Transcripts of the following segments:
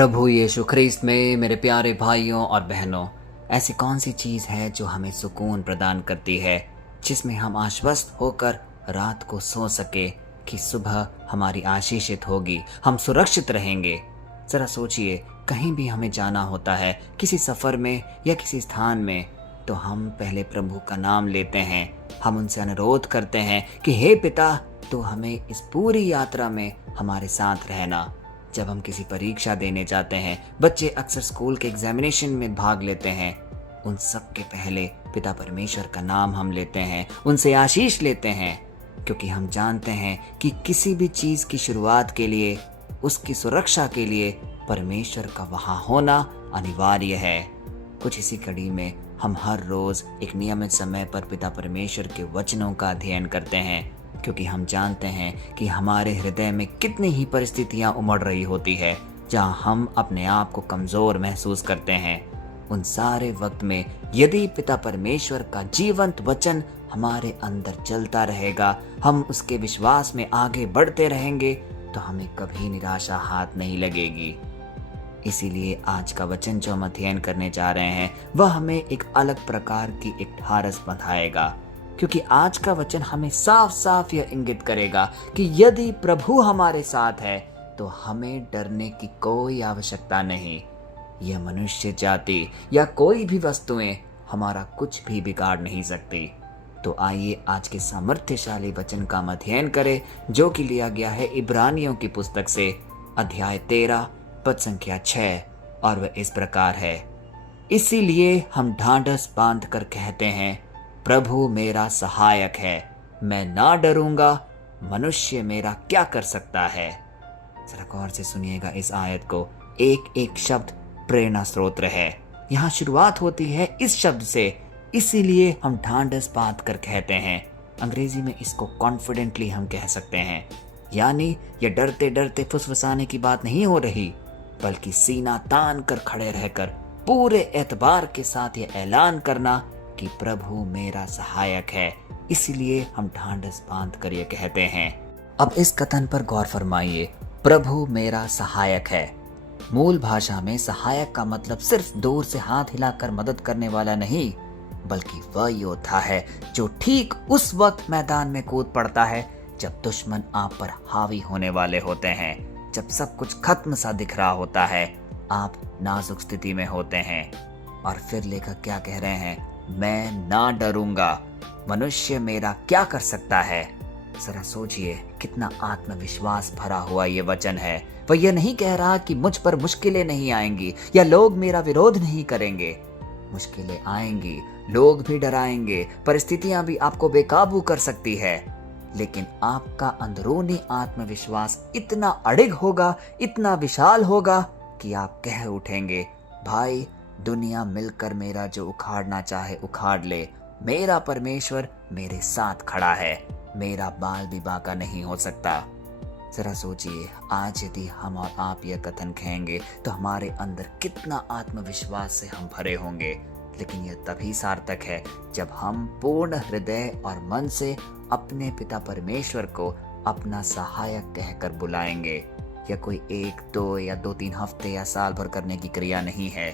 प्रभु यीशु ख्रीस्त में मेरे प्यारे भाइयों और बहनों, ऐसी कौन सी चीज़ है जो हमें सुकून प्रदान करती है, जिसमें हम आश्वस्त होकर रात को सो सके कि सुबह हमारी आशीषित होगी, हम सुरक्षित रहेंगे। ज़रा सोचिए, कहीं भी हमें जाना होता है, किसी सफ़र में या किसी स्थान में, तो हम पहले प्रभु का नाम लेते हैं। हम उनसे अनुरोध करते हैं कि हे पिता, तो हमें इस पूरी यात्रा में हमारे साथ रहना। जब हम किसी परीक्षा देने जाते हैं, बच्चे अक्सर स्कूल के एग्जामिनेशन में भाग लेते हैं, उन सब के पहले पिता परमेश्वर का नाम हम लेते हैं, उनसे आशीष लेते हैं, क्योंकि हम जानते हैं कि किसी भी चीज़ की शुरुआत के लिए, उसकी सुरक्षा के लिए परमेश्वर का वहाँ होना अनिवार्य है। कुछ इसी कड़ी में हम हर रोज़ एक नियमित समय पर पिता परमेश्वर के वचनों का अध्ययन करते हैं, क्योंकि हम जानते हैं कि हमारे हृदय में कितनी ही परिस्थितियां उमड़ रही होती है जहां हम अपने आप को कमज़ोर महसूस करते हैं। उन सारे वक्त में यदि पिता परमेश्वर का जीवंत वचन हमारे अंदर चलता रहेगा, हम उसके विश्वास में आगे बढ़ते रहेंगे, तो हमें कभी निराशा हाथ नहीं लगेगी। इसीलिए आज का वचन जो हम अध्ययन करने जा रहे हैं, वह हमें एक अलग प्रकार की एक ढारस बंधाएगा, क्योंकि आज का वचन हमें साफ साफ यह इंगित करेगा कि यदि प्रभु हमारे साथ है तो हमें डरने की कोई आवश्यकता नहीं। यह मनुष्य जाति या कोई भी वस्तुएं हमारा कुछ भी बिगाड़ नहीं सकती। तो आइए आज के सामर्थ्यशाली वचन का हम अध्ययन करें, जो कि लिया गया है इब्रानियों की पुस्तक से, अध्याय 13 पद संख्या 6, और वह इस प्रकार है। इसीलिए हम ढांढस बांध कर कहते हैं, प्रभु मेरा सहायक है, मैं ना डरूंगा, मनुष्य मेरा क्या कर सकता है। जरा गौर से सुनिएगा इस आयत को, एक एक शब्द प्रेरणा स्रोत है। यहाँ शुरुआत होती है इस शब्द से, इसीलिए हम ढांढस बांध कर कहते हैं। अंग्रेजी में इसको कॉन्फिडेंटली हम कह सकते हैं, यानी यह डरते डरते फुसफुसाने की बात नहीं हो रही, बल्कि सीना तान कर खड़े रहकर पूरे एतबार के साथ यह ऐलान करना कि प्रभु मेरा सहायक है। इसलिए हम ढांढस बांध कर ये कहते हैं। अब इस कथन पर गौर फरमाइए, प्रभु मेरा सहायक है। मूल भाषा में सहायक का मतलब सिर्फ दूर से हाथ हिलाकर मदद करने वाला नहीं, बल्कि वह योद्धा है जो ठीक उस वक्त मैदान में कूद पड़ता है जब दुश्मन आप पर हावी होने वाले होते हैं, जब सब कुछ खत्म सा दिख रहा होता है, आप नाजुक स्थिति में होते हैं। और फिर लेखक क्या कह रहे हैं, मैं ना डरूंगा, मनुष्य मेरा क्या कर सकता है। जरा सोचिए कितना आत्मविश्वास भरा हुआ ये वचन है। वह यह नहीं कह रहा कि मुझ पर मुश्किलें नहीं आएंगी या लोग मेरा विरोध नहीं करेंगे। मुश्किलें आएंगी, लोग भी डराएंगे, परिस्थितियां भी आपको बेकाबू कर सकती है, लेकिन आपका अंदरूनी आत्मविश्वास इतना अड़िग होगा, इतना विशाल होगा कि आप कह उठेंगे, भाई दुनिया मिलकर मेरा जो उखाड़ना चाहे उखाड़ ले, मेरा परमेश्वर मेरे साथ खड़ा है, मेरा बाल भी बांका नहीं हो सकता। जरा सोचिए, आज यदि हम और आप यह कथन कहेंगे तो हमारे अंदर कितना आत्मविश्वास से हम भरे होंगे। लेकिन यह तभी सार्थक है जब हम पूर्ण हृदय और मन से अपने पिता परमेश्वर को अपना सहायक कहकर बुलाएंगे। यह कोई 1, 2 या 2-3 हफ्ते या साल भर करने की क्रिया नहीं है,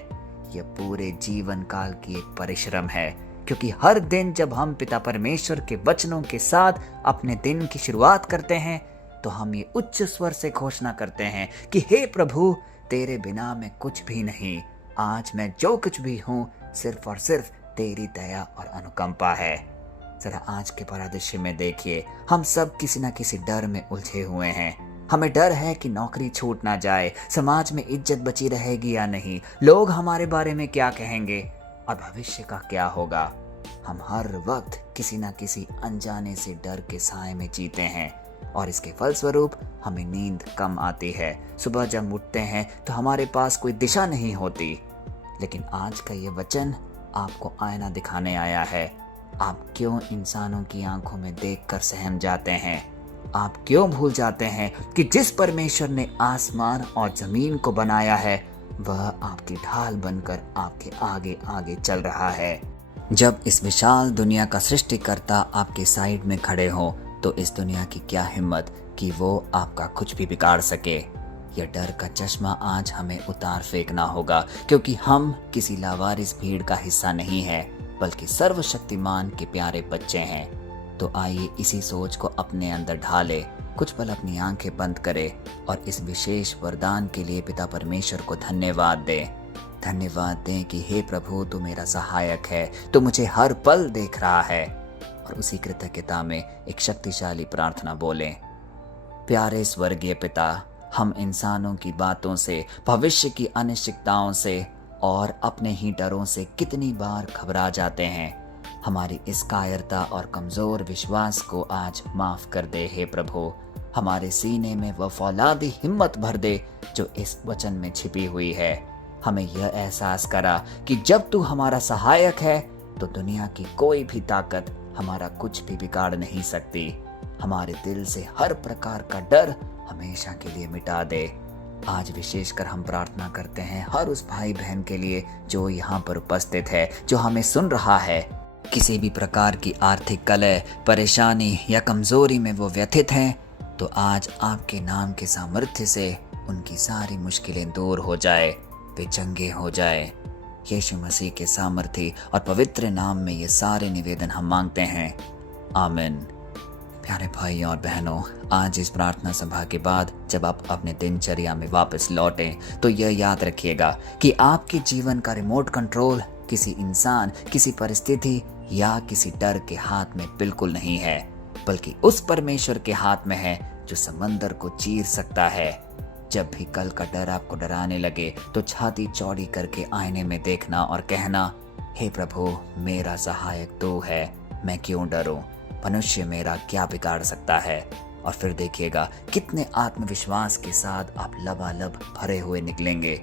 यह पूरे जीवन काल की एक परिश्रम है, क्योंकि हर दिन जब हम पिता परमेश्वर के वचनों के साथ अपने दिन की शुरुआत करते हैं, तो हम ये उच्च स्वर से घोषणा करते हैं कि हे प्रभु, तेरे बिना मैं कुछ भी नहीं, आज मैं जो कुछ भी हूँ सिर्फ और सिर्फ तेरी दया और अनुकंपा है। जरा आज के परिदृश्य में देखिए, हम सब किसी न किसी डर में उलझे हुए हैं। हमें डर है कि नौकरी छूट ना जाए, समाज में इज्जत बची रहेगी या नहीं, लोग हमारे बारे में क्या कहेंगे और भविष्य का क्या होगा। हम हर वक्त किसी न किसी अनजाने से डर के साए में जीते हैं, और इसके फलस्वरूप हमें नींद कम आती है। सुबह जब उठते हैं तो हमारे पास कोई दिशा नहीं होती। लेकिन आज का ये वचन आपको आईना दिखाने आया है। आप क्यों इंसानों की आंखों में देखकर सहम जाते हैं? आप क्यों भूल जाते हैं कि जिस परमेश्वर ने आसमान और जमीन को बनाया है, वह आपकी ढाल बनकर आपके आगे आगे चल रहा है। जब इस विशाल दुनिया का सृष्टिकर्ता आपके साइड में खड़े हो, तो इस दुनिया की क्या हिम्मत कि वो आपका कुछ भी बिगाड़ सके। यह डर का चश्मा आज हमें उतार फेंकना होगा, क्योंकि हम किसी लावारिस भीड़ का हिस्सा नहीं है, बल्कि सर्वशक्तिमान के प्यारे बच्चे हैं। तो आइए इसी सोच को अपने अंदर ढाले, कुछ पल अपनी आंखें बंद करें और इस विशेष वरदान के लिए पिता परमेश्वर को धन्यवाद दें। धन्यवाद दें कि हे प्रभु, तू मेरा सहायक है, तू मुझे हर पल देख रहा है। और उसी कृतज्ञता में एक शक्तिशाली प्रार्थना बोलें। प्यारे स्वर्गीय पिता, हम इंसानों की बातों से, भविष्य की अनिश्चितताओं से और अपने ही डरों से कितनी बार घबरा जाते हैं। हमारी इस कायरता और कमजोर विश्वास को आज माफ कर दे हे प्रभु। हमारे सीने में वह फौलादी हिम्मत भर दे जो इस वचन में छिपी हुई है। हमें यह एहसास करा कि जब तू हमारा सहायक है तो दुनिया की कोई भी ताकत हमारा कुछ भी बिगाड़ नहीं सकती। हमारे दिल से हर प्रकार का डर हमेशा के लिए मिटा दे। आज विशेषकर हम प्रार्थना करते हैं हर उस भाई बहन के लिए जो यहाँ पर उपस्थित है, जो हमें सुन रहा है। किसी भी प्रकार की आर्थिक कलह, परेशानी या कमजोरी में वो व्यथित हैं, तो आज आपके नाम के सामर्थ्य से उनकी सारी मुश्किलें दूर हो जाए, वे चंगे हो जाए। यीशु मसीह के सामर्थ्य और पवित्र नाम में ये सारे निवेदन हम मांगते हैं, आमीन। प्यारे भाइयों और बहनों, आज इस प्रार्थना सभा के बाद जब आप अपने दिनचर्या में वापस लौटें तो यह याद रखिएगा कि आपके जीवन का रिमोट कंट्रोल किसी इंसान, किसी परिस्थिति या किसी डर के हाथ में बिल्कुल नहीं है, बल्कि उस परमेश्वर के हाथ में है जो समंदर को चीर सकता है। जब भी कल का डर आपको डराने लगे तो छाती चौड़ी करके आईने में देखना और कहना, हे प्रभु, मेरा सहायक तू है, मैं क्यों डरूं? मनुष्य मेरा क्या बिगाड़ सकता है? और फिर देखिएगा कितने आत्मविश्वास के साथ आप लबालब भरे हुए निकलेंगे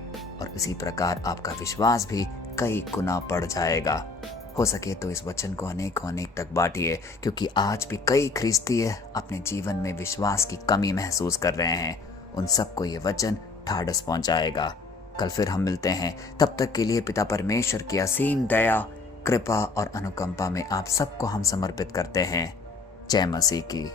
और उसी प्रकार आपका विश्वास भी कई गुना बढ़ जाएगा। हो सके तो इस वचन को अनेक तक बांटिए, क्योंकि आज भी कई ख्रिस्तीय अपने जीवन में विश्वास की कमी महसूस कर रहे हैं। उन सबको ये वचन ढाढ़स पहुंचाएगा। कल फिर हम मिलते हैं, तब तक के लिए पिता परमेश्वर की असीम दया, कृपा और अनुकंपा में आप सबको हम समर्पित करते हैं। जय मसीह की।